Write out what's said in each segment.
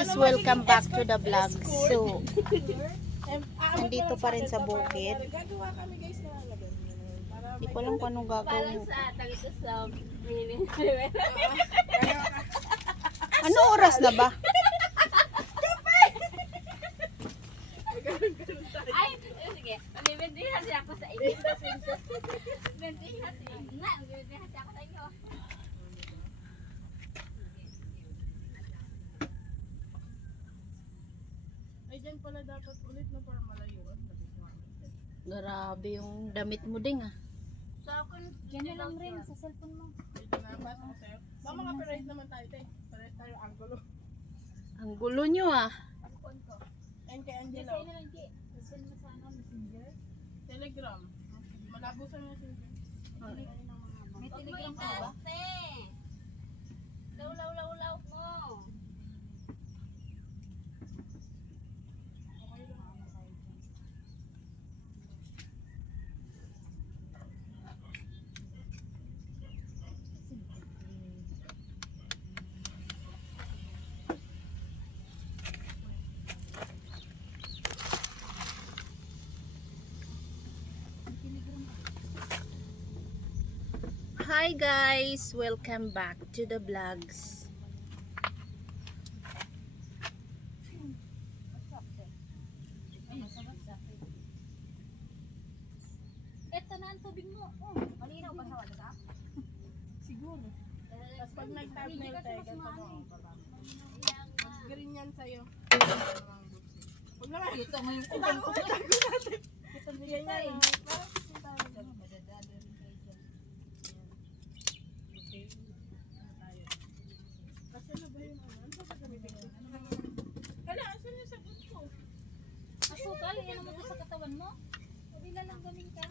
guys, welcome back to the vlog. So, nandito pa rin sa bukid. Gagawa kami guys na lagyan. Hindi ko alam kung anong gagawin. Ano oras na ba? Ay, sige. Mabibintihan siya ako sa inyo. Mabibintihan siya. Mabibintihan siya ako sa inyo. Ay, dyan pala dapat ulit na para malayuan. Grabe yung damit mo ding ah. Sa akin, gano'n lang rin sa cellphone mo. Medyo nabasa ko sa'yo. Ba, makaparate naman tayo, te. Parehas tayo angulo. Ang gulo nyo ah. Cellphone ko. And kay Hindi, Angelo. sa'yo na lang, Ki. Send mo sa ano, messenger. Telegram. Malabo sa messenger. May telegram ka ba? Law mo. Hi guys, welcome back to the vlogs. Ito na ang tubig mo. Oh, malinaw ba sa wala? Siguro. Tapos pag nag-thumbnail tayo, ganito mo. Green yan sa'yo. Huwag naman. Ito mo yung Itago ko natin. Ito mo Yan yan. Kasi na ba yun? Ano ba gamitin ko? Hala, asan yung sagot ko? Asukal, yan naman to sa katawan mo. Sabi na lang gamin ka.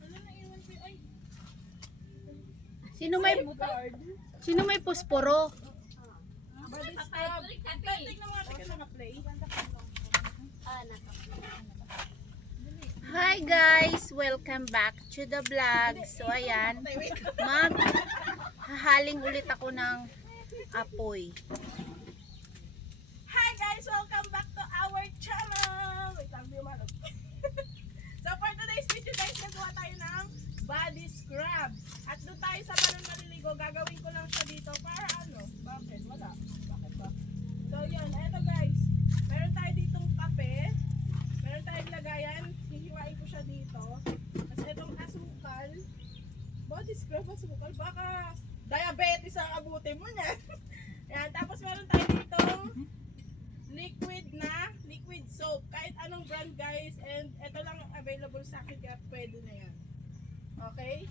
Hala, naiwan ko yun. Ay, Sino may posporo? body scrub. Tignan mo nga ito naka-play. Hi guys, welcome back to the vlog. So ayan, hahaling ulit ako ng apoy. Hi guys! Welcome back to our channel! Wait lang, di umalog. So for today's video guys, nagawa tayo ng body scrub. At doon tayo sa balon maliligo, gagawin ko lang siya dito para ano? Bakit? Wala. Bakit ba? So yun, eto guys. Meron tayo ditong kape. Meron tayong lagayan. Hihiwain ko siya dito. Tapos itong asukal. Body scrub asukal. Baka diabetes ang abutin mo niyan. Yan. Tapos meron tayo ditong liquid soap. Kahit anong brand guys. And ito lang ang available sa akin kaya pwede na yan. Okay?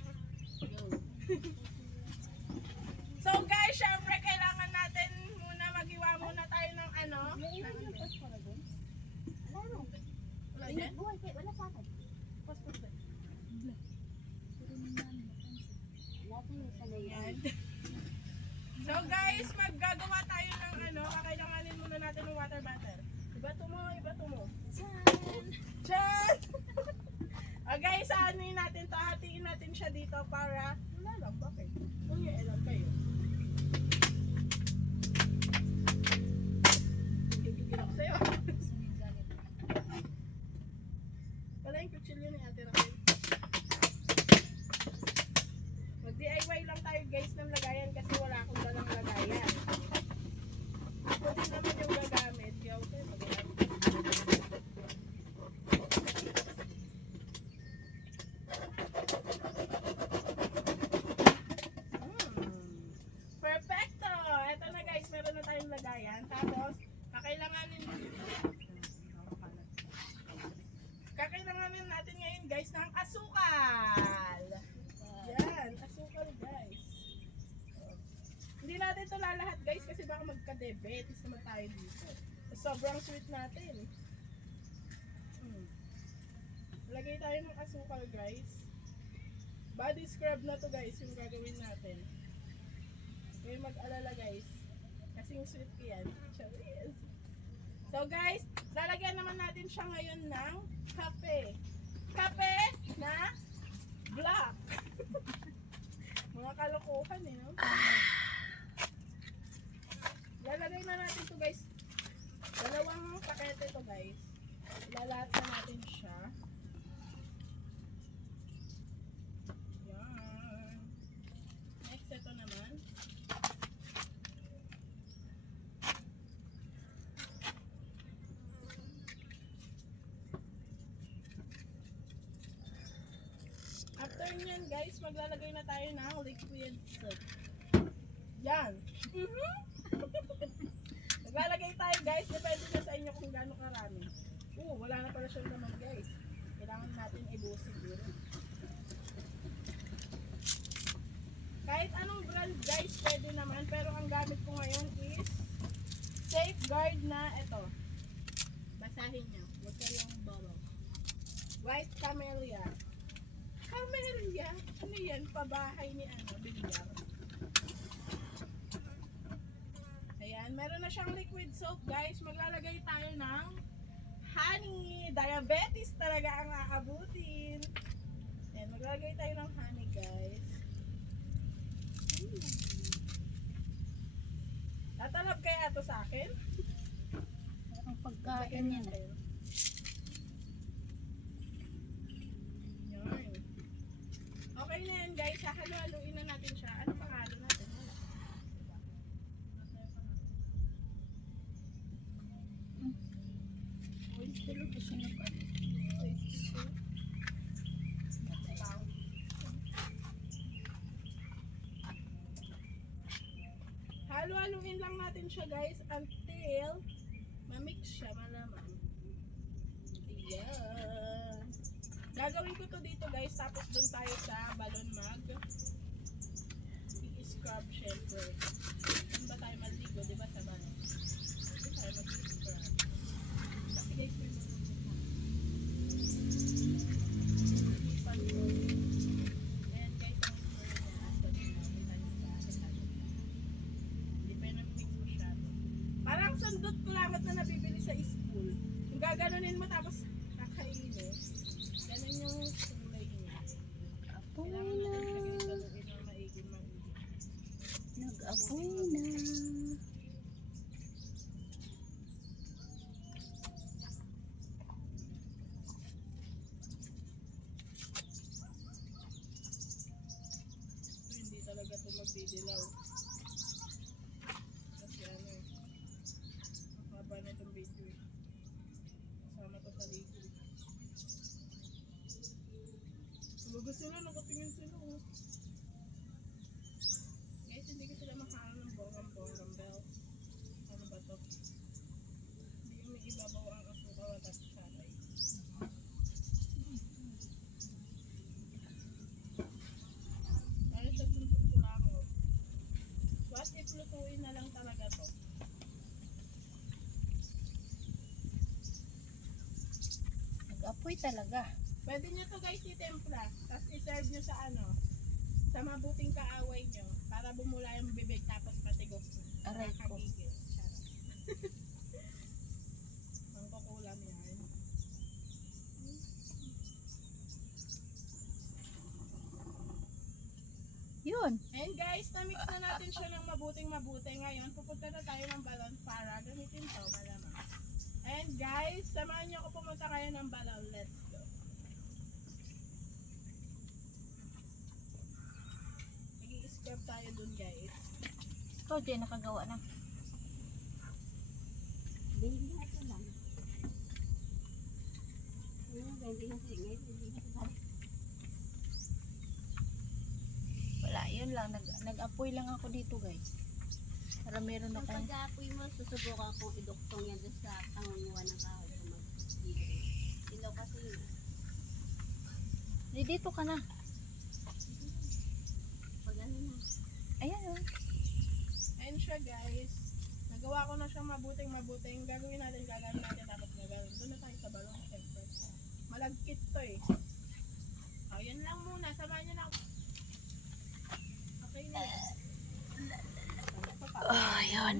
So guys, syempre kailangan natin muna maghiwa muna tayo ng ano. Wala dyan? Wala sa akin. Passport ba? Yan. So guys, maggagawa tayo ng ano, kakailanganin muna natin ng water bottle. Ibato mo. Chan! Guys, anuin natin to, hatiin natin siya dito para, wala lang, bakit? Kung yung alam kayo. Gigigil ako sa'yo. Wala yung kutsilyo ni Ate Raquel. Mag-DIY lang tayo guys ng lagayan kasi wala akong dalang lagayan. Ako din naman yung gagamit. Kaya okay, mag-ilan. Perfecto! Ito na guys, meron na tayong lagayan. Tapos, kakailanganin natin ngayon guys ng asukal. Yan, asukal guys. Hindi natin ito lalahat guys kasi baka magka-diabetes naman tayo dito. Sobrang sweet natin. Lagay tayo ng asukal guys. Body scrub na to guys yung gagawin natin. Huwag mag-alala guys. Kasing sweet yan. Charis. So guys, lalagyan naman natin siya ngayon ng kape. Kape na black. Mga kalokohan eh, no? Lalagay na natin to guys after nyan guys, maglalagay na tayo ng liquid soap. Yan. Maglalagay tayo guys, depende na sa inyo kung gaano karami. Wala na pala siyang naman guys. Kailangan natin ibusin siguro. Kahit anong brand guys, pwede naman. Pero ang gamit ko ngayon is Safeguard na ito. Basahin nyo. Huwag kayong bolo. White Camellia. Camellia? Ano yan? Pabahay ni Bilyar. Ayan, meron na siyang liquid soap guys. Maglalagay tayo ng honey. Diabetes talaga ang aabutin. Ayan, maglalagay tayo ng honey guys. Tatalab kaya ito sa akin? Ang pagkain niya na. Yan. Okay na yan guys. Halo-haluin na natin siya. Ano pang halo natin? Wala. Halo-haluin lang natin siya guys until ma-mix siya malamang. Ayan. Gagawin ko to dito guys, tapos dun tayo sa balon mag i-scrub syempre. Dun ba tayo maligo, diba sa balon? Dun tayo mag-scrub. Kasi guys, may mga ayan guys, ang scrub niya. Hindi pa yung mix masyado. Parang sundot kulamat na nabibili sa school. Yung gaganunin mo tapos kakainin. Ganun yung kulay niya. Apoy Kailangan na. natin siya galuin na maiging. Nag-apoy na. Ito, hindi talaga ito magdidilaw. Kasi mahaba na itong video eh. Kasama to sa ligo. Lugas sila, nakatingin sila oh. Guys, hindi ko sila makakain ng bonggang bells. Ano ba to? Hindi yung may ibabaw ang asuka at salay. Ano siya tuntun ko lang oh. What if lutuin na lang talaga to? Nag-apoy talaga. Pwede nyo to guys itempla. Tapos iserve nyo sa sa mabuting kaaway nyo. Para bumula yung bibig tapos patigok. Aray ko. Nakakagigil. Charot. Ang kukulam yan. Yun. And guys, na-mix na natin siya ng mabuting mabuti. Ngayon, pupunta na tayo ng balon para gamitin to malamang. And guys, samahan nyo ako pumunta kayo ng balon. Let's go. Nag-i-scrub tayo dun guys. Ikaw, di nakagawa na. Baby na ito lang. Baby na ito lang. Wala, yun lang. Nag-apoy lang ako dito, guys. Para meron Ang akong... pag-aapoy mo, susubukan kong iduktong yan doon sa pangunguha ng kahoy kung mag-libre. Ilaw kasi yun. Di, dito ka na. Pag ano na. Ayan, oh. Ayan siya guys. Nagawa ko na siyang mabuting. Gagawin natin, gagawin natin tapos gagawin. Doon na tayo sa balong syempre. Malagkit to eh. O, yan lang muna. Samahan nyo na ako. Okay na yan. Oh, yun.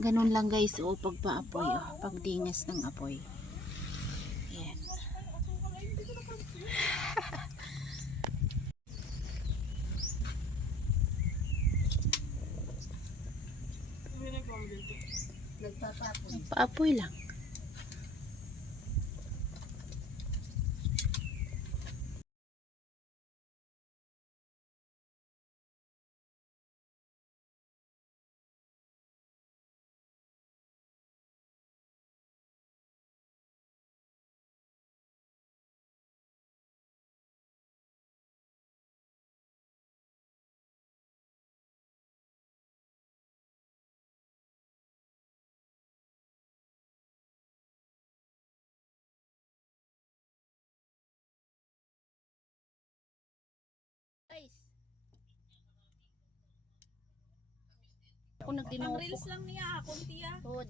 Ganun lang, guys. O, pagpa-apoy. Oh. Pagdingas ng apoy. Yan. Nagpapapoy. Paapoy lang. ako Pang nagdinupo. reels lang niya, kunti ah. Hod.